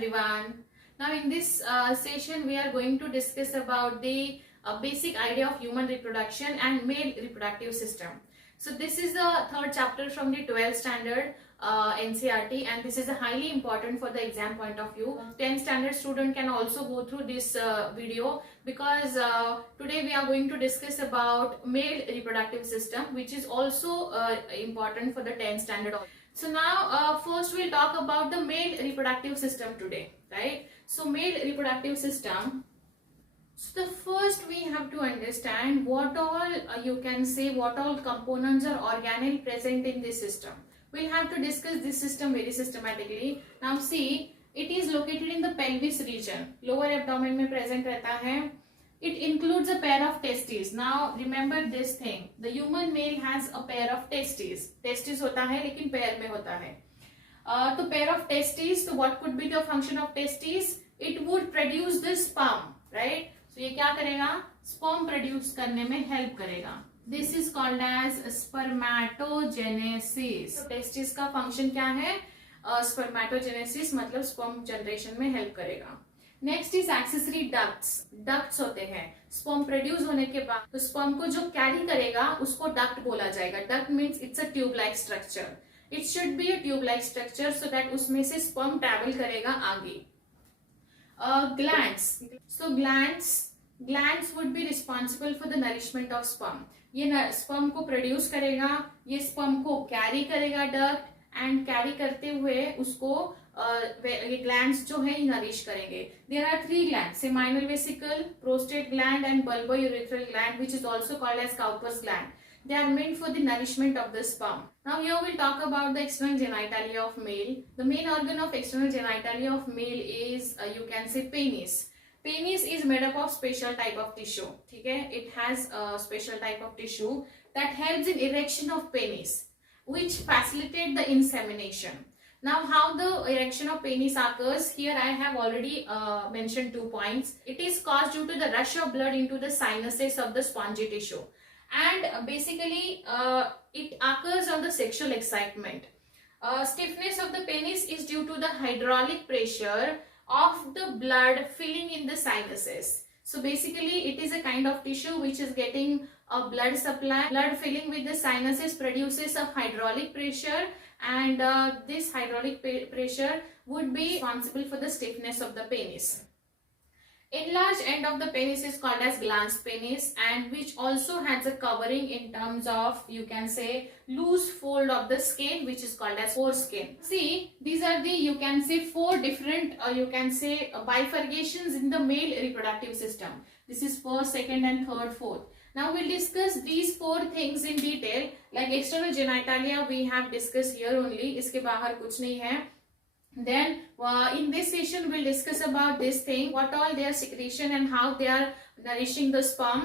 everyone. Now in this session we are going to discuss about the basic idea of human reproduction and male reproductive system. So this is the third chapter from the 12th standard NCERT, and this is highly important for the exam point of view. 10th standard student can also go through this video because today we are going to discuss about male reproductive system, which is also important for the 10th standard. So now first we'll talk about the male reproductive system today, right? So male reproductive system. So the first we have to understand what all what all components or organelle present in this system. We'll have to discuss this system very systematically. Now see, it is located in the pelvis region. Lower abdomen में present रहता है. It includes a pair of testes. Now remember this thing. The human male has a pair of testes. Testes होता है लेकिन पैर में होता है. तो pair of testes. So what could be the function of testes? It would produce the sperm, right? So ये क्या करेगा? Sperm produce करने में help करेगा. This is called as spermatogenesis. So testes का function क्या है? Spermatogenesis मतलब sperm generation में help करेगा. Next is accessory ducts. Ducts होते हैं स्पर्म प्रोड्यूस होने के बाद, तो स्पर्म को जो कैरी करेगा उसको डक्ट बोला जाएगा. Duct means it's a tube like structure. It should be a tube like structure so that उसमें से स्पर्म ट्रैवल करेगा आगे. Glands. So glands would be responsible for the nourishment of sperm. ये sperm को produce करेगा, ये sperm को carry करेगा डक्ट, एंड कैरी करते हुए उसको ये ग्लैंड्स जो है नरिश करेंगे. There are 3 gland: seminal vesicle, prostate gland and bulbourethral gland, which is also called as Cowper's gland. They are meant for the nourishment of the sperm. Now here we'll talk about the external genitalia of male. The main organ of external genitalia of male is you can say penis. Penis is made up of special type of tissue. ठीक है, it has a special type of tissue that helps in erection of penis, which facilitate the insemination. Now how the erection of penis occurs, here I have already mentioned 2 points. It is caused due to the rush of blood into the sinuses of the spongy tissue, and basically it occurs on the sexual excitement. Stiffness of the penis is due to the hydraulic pressure of the blood filling in the sinuses. So basically it is a kind of tissue which is getting a blood supply. Blood filling with the sinuses produces a hydraulic pressure, and this hydraulic pressure would be responsible for the stiffness of the penis. Enlarged end of the penis is called as glans penis, and which also has a covering in terms of you can say loose fold of the skin, which is called as foreskin. See, these are the you can say 4 different you can say bifurcations in the male reproductive system. This is first, second and third, fourth. Now we'll discuss these 4 things in detail. Like external genitalia we have discussed here only, इसके बाहर कुछ नहीं है. Then in this session we'll discuss about this thing, what all their secretion and how they are nourishing the sperm.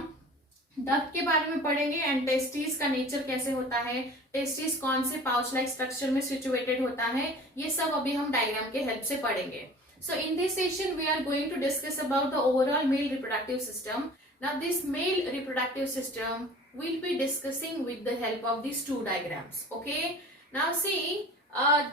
Duct के बारे में पढ़ेंगे, and testis का नेचर कैसे होता है, टेस्टिस कौन से पाउच लाइक स्ट्रक्चर में सिचुएटेड होता है, ये सब अभी हम डायग्राम के हेल्प से पढ़ेंगे. So in this session we are going to discuss about the overall male reproductive system. Now this male reproductive system we'll be discussing with the help of these 2 diagrams. Okay, now see,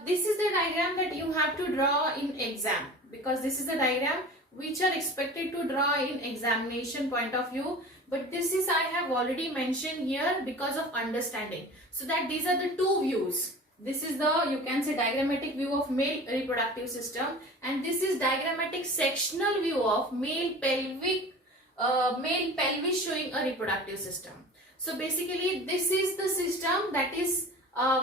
this is the diagram that you have to draw in exam, because this is the diagram which are expected to draw in examination point of view, but this is I have already mentioned here because of understanding, so that these are the 2 views. This is the you can say diagrammatic view of male reproductive system, and this is diagrammatic sectional view of male pelvis showing a reproductive system. So basically this is the system that is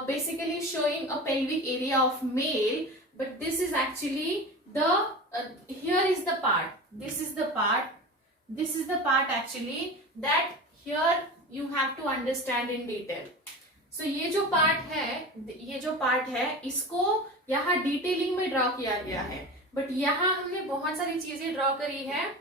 basically showing a pelvic area of male, but this is actually the here is the part, this is the part actually that here you have to understand in detail. So ये जो part है इसको यहाँ detailing में draw किया गया है, but यहाँ हमने बहुत सारी चीजें ड्रॉ करी है.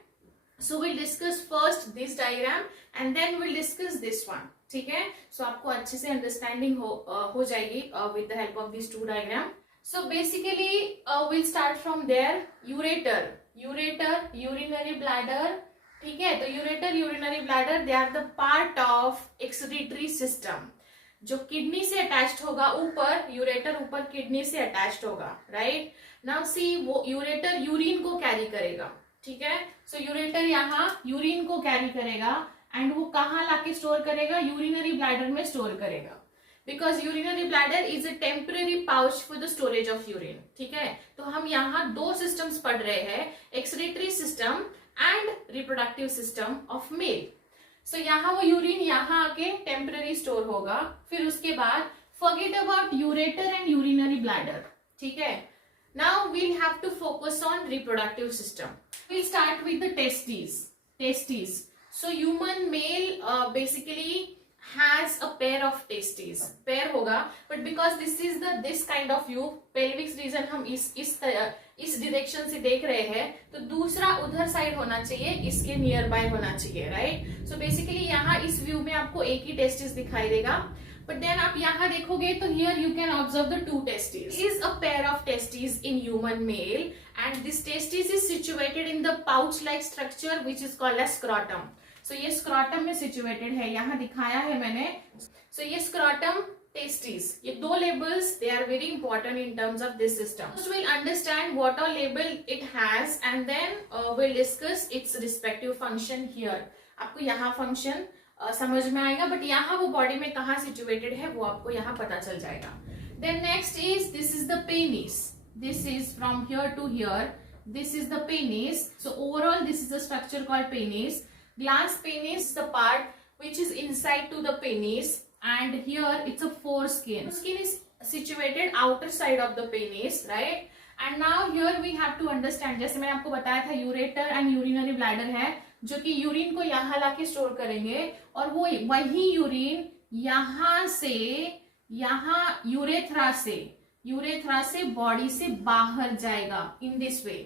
So we'll discuss first this diagram and then we'll discuss this one. ठीक है, सो आपको अच्छे से अंडरस्टैंडिंग हो जाएगी with the help of these 2 diagram. So basically we'll start from there. ureter, urinary bladder. ठीक है, तो ureter, urinary bladder, they are the part of excretory system. जो किडनी से अटैच्ड होगा ऊपर, यूरेटर ऊपर किडनी से अटैच्ड होगा, राइट. नाउ सी वो यूरेटर यूरिन को कैरी करेगा, ठीक है। सो यूरेटर यहाँ यूरिन को कैरी करेगा एंड वो कहाँ लाके स्टोर करेगा, यूरिनरी ब्लैडर में स्टोर करेगा, because urinary bladder is a temporary pouch for the storage of urine, ठीक है। तो हम यहाँ दो सिस्टम्स पढ़ रहे हैं, excretory system and reproductive system of male. So यहाँ वो यूरिन यहाँ आके टेम्पररी स्टोर होगा, फिर उसके बाद forget about ureter and urinary bladder, ठीक है। Now we'll have to focus on reproductive system. We'll start with the testis. So human male basically has a pair of testes, pair होगा, but because this kind of view, pelvic region हम इस direction से देख रहे हैं, तो दूसरा उधर साइड होना चाहिए, इसके नियर बाय होना चाहिए, राइट। सो बेसिकली यहाँ इस व्यू में आपको एक ही टेस्टिस दिखाई देगा, बट देन आप यहाँ देखोगे तो here you can observe the two testis. Is a pair of testis in human male and this testis is situated in the pouch like structure which is called as scrotum. So ये scrotum में situated है, यहाँ दिखाया है मैंने। सो ये scrotum testis, ये दो labels they are very important in terms of this system. First we'll understand what all label it has and then we'll discuss its respective function here। आपको यहाँ फंक्शन समझ में आएगा, बट यहाँ वो बॉडी में कहाँ सिचुएटेड है वो आपको यहाँ पता चल जाएगा। Then next is this is the penis, this is from here to here, this is the penis. So overall this is the structure called penis. Glans penis is the part which is inside to the penis and here it's a foreskin. Skin is situated outer side of the penis, right? And now here we have to understand, जैसे मैंने आपको बताया था ureter and urinary bladder है जो कि urine को यहाँ लाके स्टोर करेंगे और वो वही यूरिन यहाँ से यहाँ यूरेथ्रा से बॉडी से बाहर जाएगा in this way.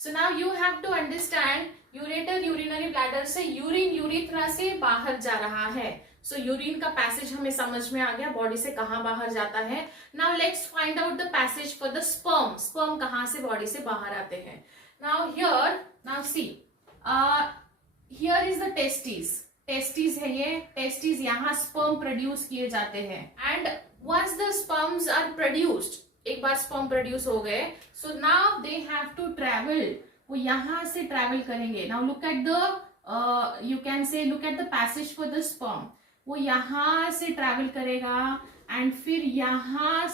So now you have to understand ureter urinary bladder से यूरिन यूरेथ्रा से बाहर जा रहा है। सो यूरिन का पैसेज हमें समझ में आ गया, बॉडी से कहाँ बाहर जाता है। Now let's find out the passage for the sperm. Sperm कहाँ से बॉडी से बाहर आते हैं। Now here, now see here is the testis है ये, टेस्टिस यहाँ स्पर्म प्रोड्यूस किए जाते हैं and once the sperms are produced, एक बार स्पर्म प्रोड्यूस हो गए, so now they have to travel, वो यहां से ट्रेवल करेंगे। Now look at the you can say look at the passage for the sperm, वो यहां से ट्रेवल करेगा एंड फिर यहां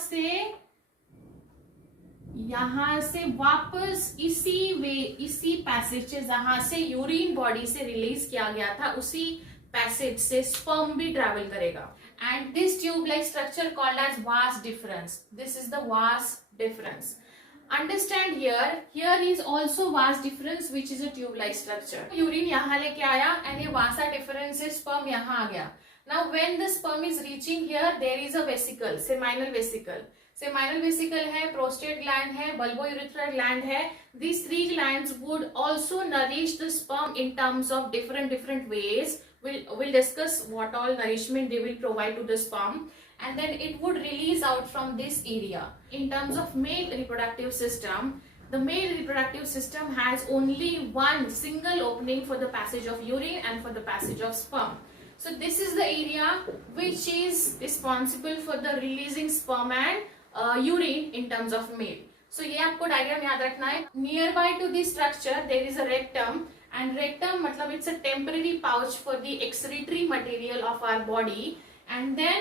से वापस इसी वे, इसी पैसेज से जहां से यूरिन बॉडी से रिलीज किया गया था उसी पैसेज से स्पर्म भी ट्रेवल करेगा। And this tube like structure called as vas deferens, this is the vas deferens. Understand here is also vas deferens which is a tube like structure। Urine यहाँ लेके आया and ये vasa deferens से sperm यहाँ आ गया। Now when the sperm is reaching here there is a vesicle, seminal vesicle। Seminal vesicle है, prostate gland है, bulbourethral gland है। These three glands would also nourish the sperm in terms of different ways। We'll discuss what all nourishment they will provide to the sperm and then it would release out from this area। In terms of male reproductive system, the male reproductive system has only one single opening for the passage of urine and for the passage of sperm। So this is the area which is responsible for the releasing sperm and urine in terms of male। So ये आपको diagram याद रखना है। Nearby to this structure there is a rectum and rectum मतलब it's a temporary pouch for the excretory material of our body and then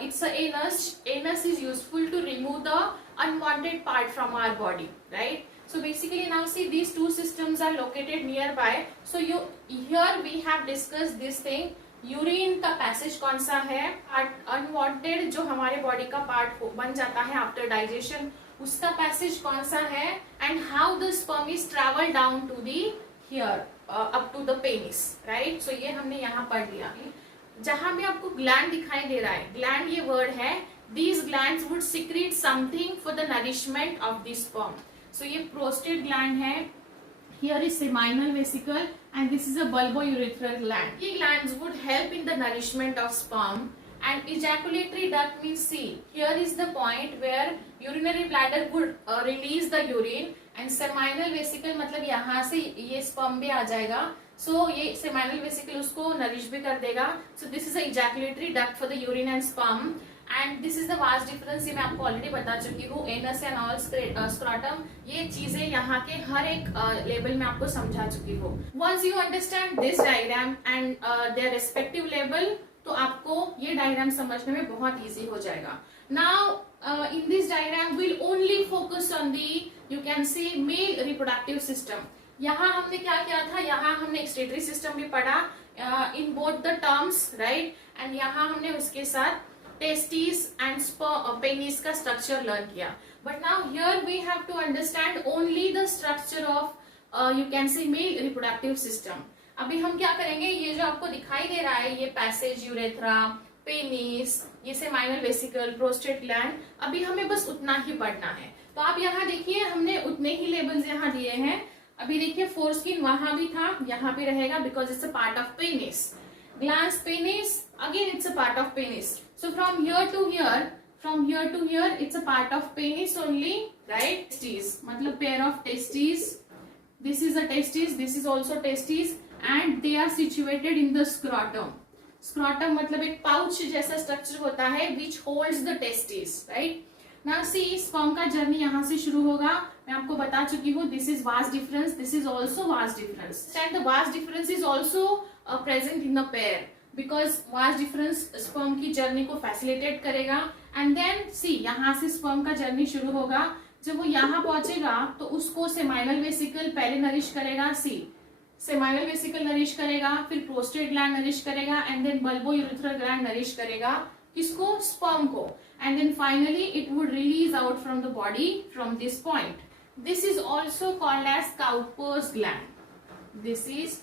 it's a anus. Anus is useful to remove the unwanted part from our body, right? So basically now see these two systems are located nearby। So here we have discussed this thing। Urine का passage कौन सा है, unwanted जो हमारे body का part बन जाता है आफ्टर डाइजेशन उसका पैसेज कौन सा है and how the sperm is travel down to the here up to the penis, right. So ये हमने यहाँ पढ़ लिया। जहां भी आपको ग्लैंड दिखाई दे रहा है, ग्लैंड ये वर्ड है, these glands would secrete something for the nourishment of the sperm। So ये prostate gland है, here is seminal vesicle and this is a bulbourethral gland। ये glands would help in the nourishment of sperm and ejaculatory duct means see here is the point where urinary bladder would release the urine and seminal vesicle मतलब यहाँ से ये sperm भी आ जाएगा। So ये seminal vesicle उसको nourish भी कर देगा। So this is a ejaculatory duct for the urine and sperm and this is the vast difference, ये मैं आपको ऑलरेडी बता चुकी हूँ। एनस एंड ऑल स्क्रॉटम, ये चीजें यहाँ के हर एक लेवल में आपको समझा चुकी हूँ। Once you understand this diagram and their respective level, तो आपको ये डायग्राम समझने में बहुत इजी हो जाएगा। Now in this diagram will only focus on the, you can see, male reproductive system. यहाँ हमने क्या किया था, यहाँ हमने एक्सक्रीटरी सिस्टम भी पढ़ा in both the terms, right, and यहाँ हमने उसके साथ टेस्टिस एंड पेनिस का स्ट्रक्चर लर्न किया। But now here we have to understand only the structure of you can see male reproductive system. अभी हम क्या करेंगे, ये जो आपको दिखाई दे रहा है, ये पैसेज, यूरेथ्रा, पेनिस, ये सेमाइनल वेसिकल, प्रोस्टेट ग्लैंड, अभी हमें बस उतना ही पढ़ना है। तो आप यहाँ देखिए, हमने उतने ही लेबल्स यहाँ दिए हैं। अभी देखिए फोरस्किन वहां भी था, यहाँ भी रहेगा, because it's a part of penis. Glans penis, again it's a part of penis. So from here to here, it's a part of penis only, right? Testes, मतलब pair of testes. This is a testis, this is also testis, and they are situated in the scrotum. Scrotum मतलब एक pouch जैसा structure होता है, which holds the testes, right? Now see, sperm का journey यहाँ से शुरू होगा। मैं आपको बता चुकी हूँ, this is vast difference, this is also vast difference, and the vast difference is also present in the pair. Because vast difference sperm की जर्नी को फैसिलिटेट करेगा। एंड देन सी, यहाँ से स्पर्म का जर्नी शुरू होगा, जब वो यहाँ पहुंचेगा तो उसको सेमाइनल वेसिकल पहले नरिश करेगा। सी, सेमाइनल वेसिकल नरिश करेगा, फिर प्रोस्टेट ग्लैंड नरिश करेगा, and then bulbourethral gland nourish करेगा, किसको, स्पर्म को। And then finally it would release out from the body from this point. This is also called as Cowper's gland. दिस इज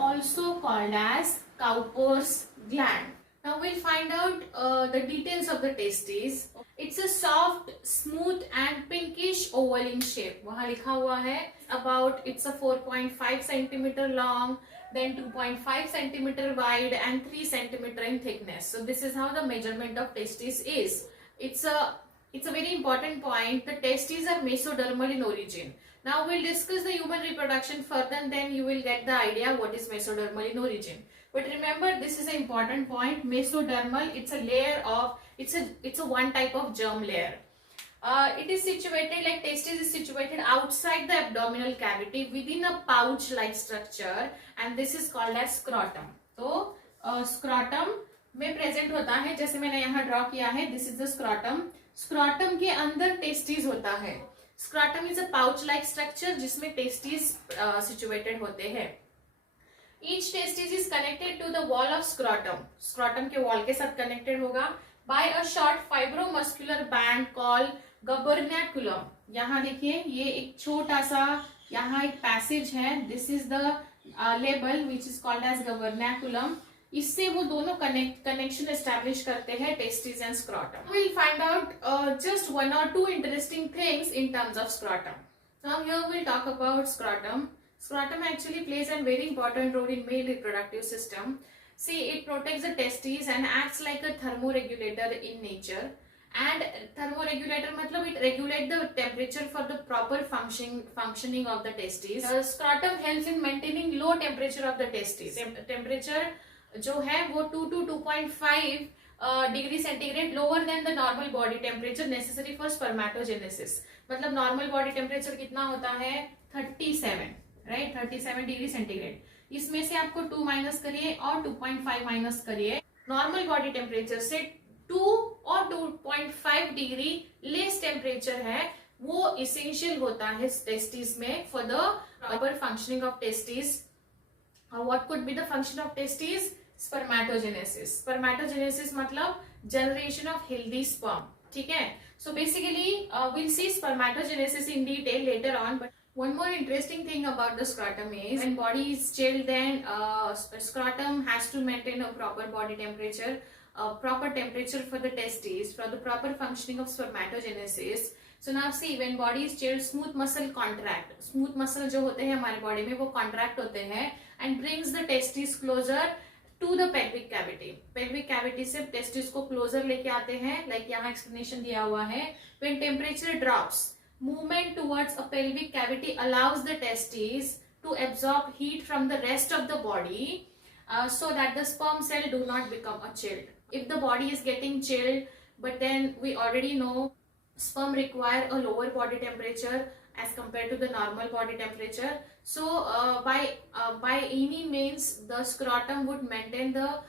also called as Cowper's gland. Now we'll find out the details of the testes. It's a soft, smooth and pinkish oval in shape. वहाँ लिखा हुआ है about it's a 4.5 centimeter long, then 2.5 centimeter wide and 3 centimeter in thickness. So this is how the measurement of testes is. It's a very important point. The testes are mesodermal in origin. Now we'll discuss the human reproduction further, and then you will get the idea what is mesodermal in origin. But remember, this is an important point. Mesodermal, it's a layer of, it's a one type of germ layer. It is situated, like testis is situated outside the abdominal cavity within a pouch-like structure, and this is called as scrotum. तो scrotum में present होता है, जैसे मैंने यहाँ draw किया है, this is the scrotum. Scrotum के अंदर testis होता है। Scrotum is a pouch-like structure जिसमें testes situated होते हैं। Each testis is connected to the wall of scrotum. Scrotum के wall के साथ connected होगा by a short fibromuscular band called gubernaculum. यहाँ देखिए, ये एक छोटा सा यहाँ एक passage है. This is the label which is called as gubernaculum. इससे वो दोनों कनेक्शन एस्टैब्लिश करते हैं testis and scrotum. Will find out just one और two interesting things in terms of scrotum. Now here will talk about scrotum. Scrotum actually plays a very important role in male reproductive system. See, it protects the testes and acts like a thermoregulator in nature. And thermoregulator मतलब it regulates the temperature for the proper functioning of the testes. The scrotum helps in maintaining low temperature of the testes. Temperature जो है वो 2 to 2.5 degree centigrade lower than the normal body temperature necessary for spermatogenesis. मतलब normal body temperature कितना होता है, 37, right, 37 degree centigrade. इसमें से आपको 2 माइनस करिए और 2.5 माइनस करिए, नॉर्मल बॉडी टेम्परेचर से 2 और 2.5 डिग्री लेस टेम्परेचर है, वो इसेंशियल होता है टेस्टिस में for the proper functioning of testis. What could be the function of testes? Spermatogenesis. Spermatogenesis मतलब generation of healthy sperm. ठीक है? So basically, we'll see spermatogenesis in detail later on. But one more interesting thing about the scrotum is when body is chilled, then scrotum has to maintain a proper body temperature, proper temperature for the testes, for the proper functioning of spermatogenesis. So now see, when body is chilled, smooth muscle contract. Smooth muscle जो होते हैं हमारे body में वो contract होते हैं and brings the testes closer to the pelvic cavity. Pelvic cavity से testes को closer लेके आते हैं, like यहाँ explanation दिया हुआ है. When temperature drops, movement towards a pelvic cavity allows the testes to absorb heat from the rest of the body, so that the sperm cell do not become a chilled. If the body is getting chilled, but then we already know sperm require a lower body temperature as compared to the normal body temperature. So by any means the scrotum would maintain the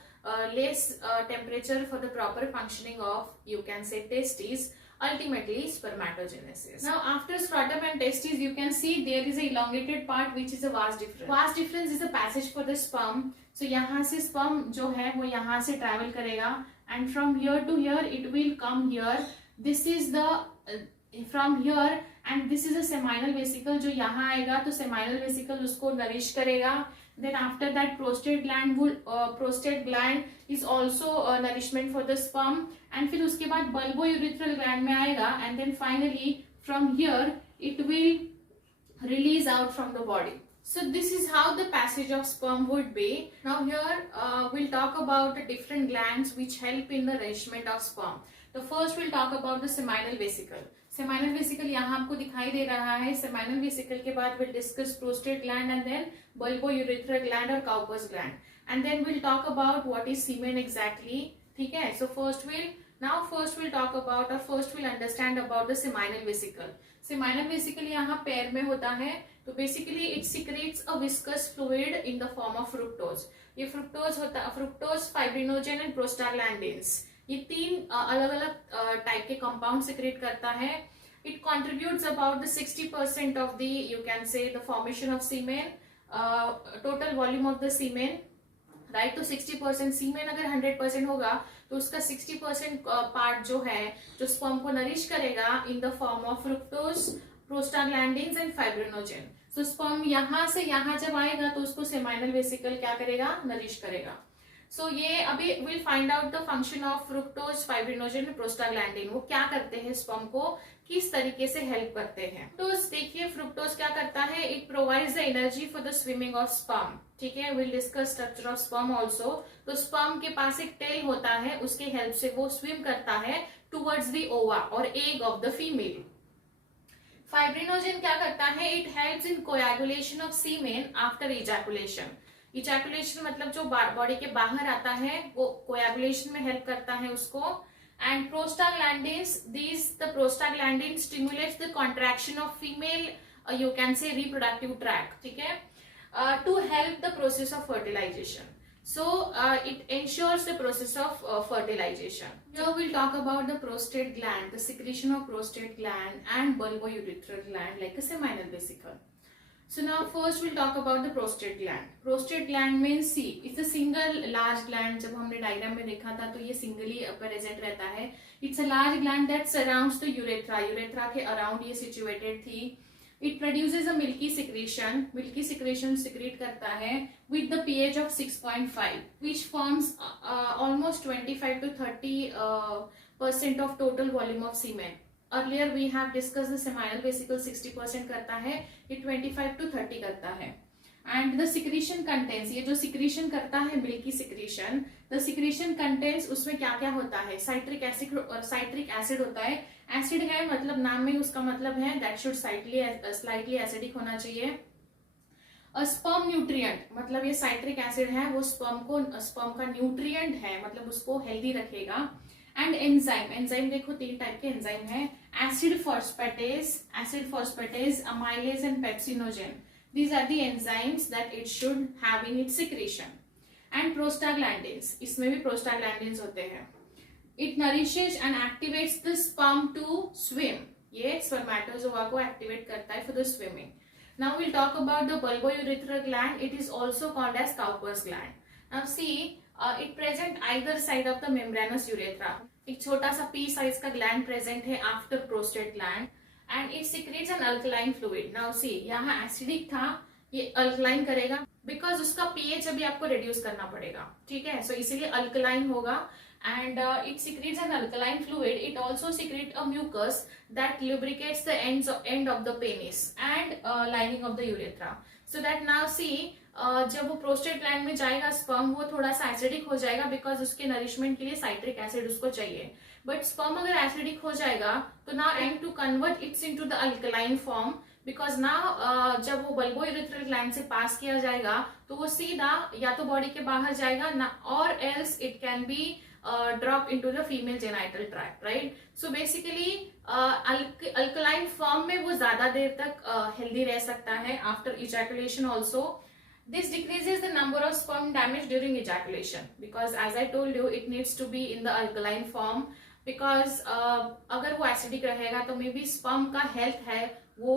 less temperature for the proper functioning of, you can say, testes, ultimately spermatogenesis. Now after scrotum and testes, you can see there is a elongated part which is a vas deferens. Vas deferens is a passage for the sperm. So यहाँ से sperm जो है वो यहाँ से travel करेगा and from here to here it will come here. This is the from here and this is a seminal vesicle जो यहाँ आएगा, तो seminal vesicle उसको nourish करेगा. Then after that prostate gland is also nourishment for the sperm, and फिर उसके बाद bulbourethral gland में आएगा, and then finally from here it will release out from the body. So this is how the passage of sperm would be. Now here we'll talk about the different glands which help in the nourishment of sperm. तो first we'll talk about the seminal vesicle. Seminal vesicle यहाँ आपको दिखाई दे रहा है. Seminal vesicle के बाद we'll discuss prostate gland and then bulbourethral gland or Cowper's gland, and then we'll talk about what is semen exactly. ठीक है? So first we'll talk about, or first we'll understand about the seminal vesicle. Seminal vesicle यहाँ पैर में होता है. तो basically it secretes a viscous fluid in the form of fructose. ये fructose होता है, fructose, fibrinogen and prostaglandins. ये तीन अलग अलग टाइप के कंपाउंड सिक्रेट करता है. It contributes about the 60% of the, you can say, the formation of semen, total volume of the semen, right. तो 60% सीमेन अगर 100% होगा तो उसका 60% पार्ट जो है, जो स्पर्म को नरिश करेगा in the form of fructose, prostaglandins and fibrinogen. So sperm यहाँ से यहाँ जब आएगा तो उसको सेमाइनल वेसिकल क्या करेगा, नरिश करेगा. सो ये अभी will find out the function of fructose, fibrinogen, prostaglandin. वो क्या करते हैं, स्पर्म को किस तरीके से हेल्प करते हैं. तो देखिए फ्रुक्टोज क्या करता है, it provides the energy for the swimming of sperm. ठीक है, will discuss structure of sperm also. तो स्पर्म के पास एक टेल होता है, उसके हेल्प से वो स्विम करता है टूवर्ड्स द ओवा और egg of the female. Fibrinogen क्या करता है, it helps in coagulation of semen after ejaculation. Ejaculation मतलब जो बॉडी के बाहर आता है वो कोएगुलेशन में हेल्प करता है उसको. And prostaglandins, the prostaglandin stimulates the contraction of female, you can say, reproductive tract. ठीक है, to help the process of fertilization. So it ensures the process of fertilization. Here we'll talk about the prostate gland, the secretion of prostate gland and bulbourethral gland like a seminal vesicle. So now first we'll talk about the prostate gland. Prostate gland means, see, it's a single large gland. जब हमने diagram में देखा था तो ये singly present रहता है. It's a large gland that surrounds the urethra. Urethra के अराउंड ये सिचुएटेड थी. It produces a milky secretion. Milky secretion secrete करता है with the pH of 6.5, which forms almost 25 to 30% of total volume of semen. Earlier we have discussed the seminal vesicle 60% करता है, ये 25 to 30 करता है. And the secretion contains, ये जो secretion करता है milky secretion, the secretion contains, उसमें क्या क्या होता है, citric acid होता है. एसिड है मतलब नाम में उसका मतलब है दैट शुड स्लाइटली एसिडिक होना चाहिए. स्पर्म न्यूट्रिएंट मतलब ये साइट्रिक एसिड है, वो स्पर्म का न्यूट्रिएंट है, मतलब उसको हेल्दी रखेगा. एंड एंजाइम देखो तीन टाइप के एंजाइम है, acid phosphatase, amylase and pepsinogen. These are the enzymes that it should have in its secretion. And prostaglandins, इसमें भी प्रोस्टाग्लैंडिन्स होते हैं. It nourishes and activates the sperm to swim. ये spermatozoa को activate करता है for the swimming. Now we'll talk about the bulbourethral gland. It is also called as Cowper's gland. Now see, it present either side of the membranous urethra. एक छोटा सा pea size का gland present है after prostate gland, and it secretes an alkaline fluid. Now see, यहाँ acidic था, ये alkaline करेगा because उसका pH अभी आपको reduce करना पड़ेगा. ठीक है, so इसीलिए alkaline होगा. And it secretes an alkaline fluid. It also secretes a mucus that lubricates the end of the penis and lining of the urethra. So that now see, जब वो prostate gland में जाएगा sperm, वो थोड़ा सा acidic हो जाएगा because उसके nourishment के लिए citric acid उसको चाहिए. But sperm अगर acidic हो जाएगा तो now trying to convert it into the alkaline form, because now जब वो bulbourethral gland से पास किया जाएगा तो वो सीधा या तो बॉडी के बाहर जाएगा ना, और else it can be drop into the female genital tract, right? So basically alkaline form में वो ज्यादा देर तक healthy रह सकता है after ejaculation also. This decreases the number of sperm damage during ejaculation because as I told you it needs to be in the alkaline form because अगर वो acidic रहेगा तो मे बी sperm का health है वो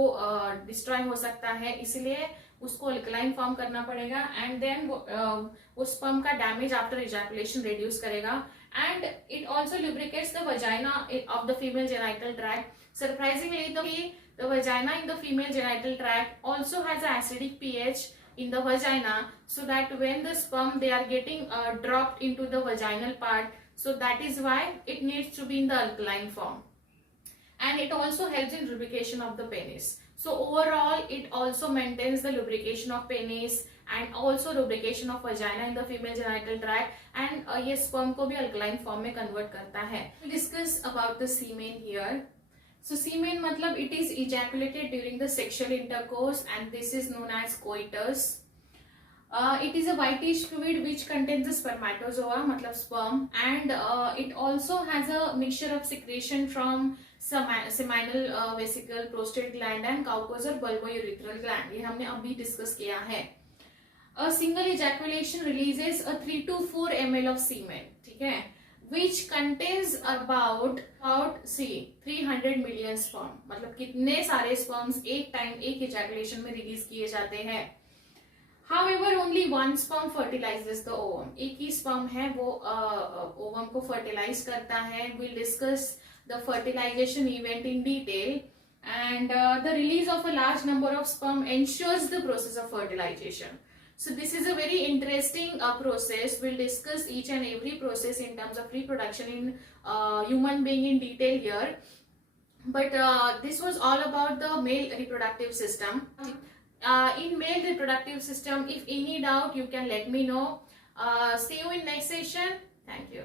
destroy हो सकता है, इसलिए उसको अल्कलाइन फॉर्म करना पड़ेगा एंड देन वो स्पर्म का डैमेज आफ्टर इजैकुलेशन रिड्यूस करेगा and it also lubricates the vagina of the female genital tract. Surprisingly, the vagina in the female genital tract also has an acidic pH in the vagina, so that when the sperm they are getting dropped into the vaginal part, so that is why it needs to be in the alkaline form. And it also helps in lubrication of the penis. So overall it also maintains the lubrication of penis and also lubrication of vagina in the female genital tract, and ये sperm को भी alkaline form में convert करता है. We'll discuss about the semen here. So semen मतलब it is ejaculated during the sexual intercourse and this is known as coitus. It is a whitish fluid which contains the spermatozoa मतलब sperm, and it also has a mixture of secretion from seminal vesicle, prostate gland and caucus और bulbourethral gland. ये हमने अभी discuss किया है. A single ejaculation releases a 3 to 4 ml of semen, ठीक है, which contains about 300 million sperm. मतलब कितने सारे sperms एक टाइम एक ejaculation में रिलीज किए जाते हैं. However, only one sperm fertilizes the ovum. एक ही sperm है वो ovum को fertilize करता है. We'll discuss the fertilization event in detail, and the release of a large number of sperm ensures the process of fertilization. So this is a very interesting process. We'll discuss each and every process in terms of reproduction in human being in detail here. But this was all about the male reproductive system. In male reproductive system, if any doubt, you can let me know. See you in next session. Thank you.